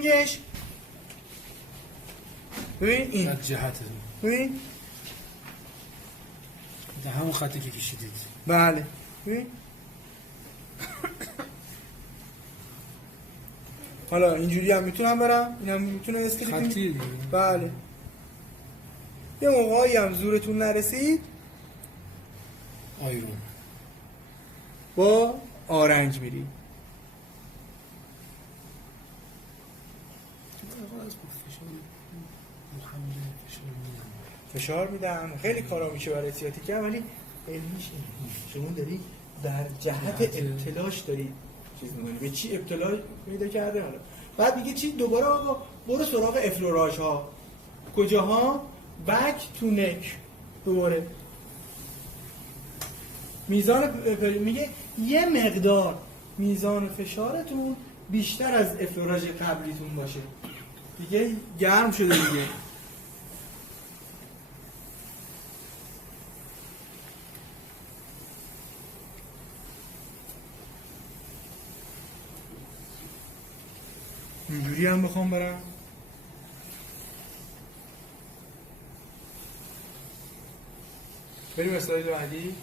سپرینگش ببین این از جهت ببین ده همون خطی که کشیدید. بله ببین حالا اینجوری هم میتونم برم، اینم میتونه اسکلیپی خطیه دیگه. بله. یه موقعی هم زورتون نرسید آیرون با آرنج میری. فشار میدم خیلی کارا میشه برای سیاتیکا، ولی علمیش اینه شما داری در جهت ابتلاش داری چیز می‌کنی. به چی ابتلا پیدا کرده حالا بعد میگه چی دوباره آقا برو سراغ افلوراژ ها کجاها بک تو نک دوباره میزان میگه یه مقدار میزان فشارتون بیشتر از افلوراژ قبلیتون باشه دیگه گرم شده دیگه. اینجوری هم بخوام برم بریم اسلاید بعدی.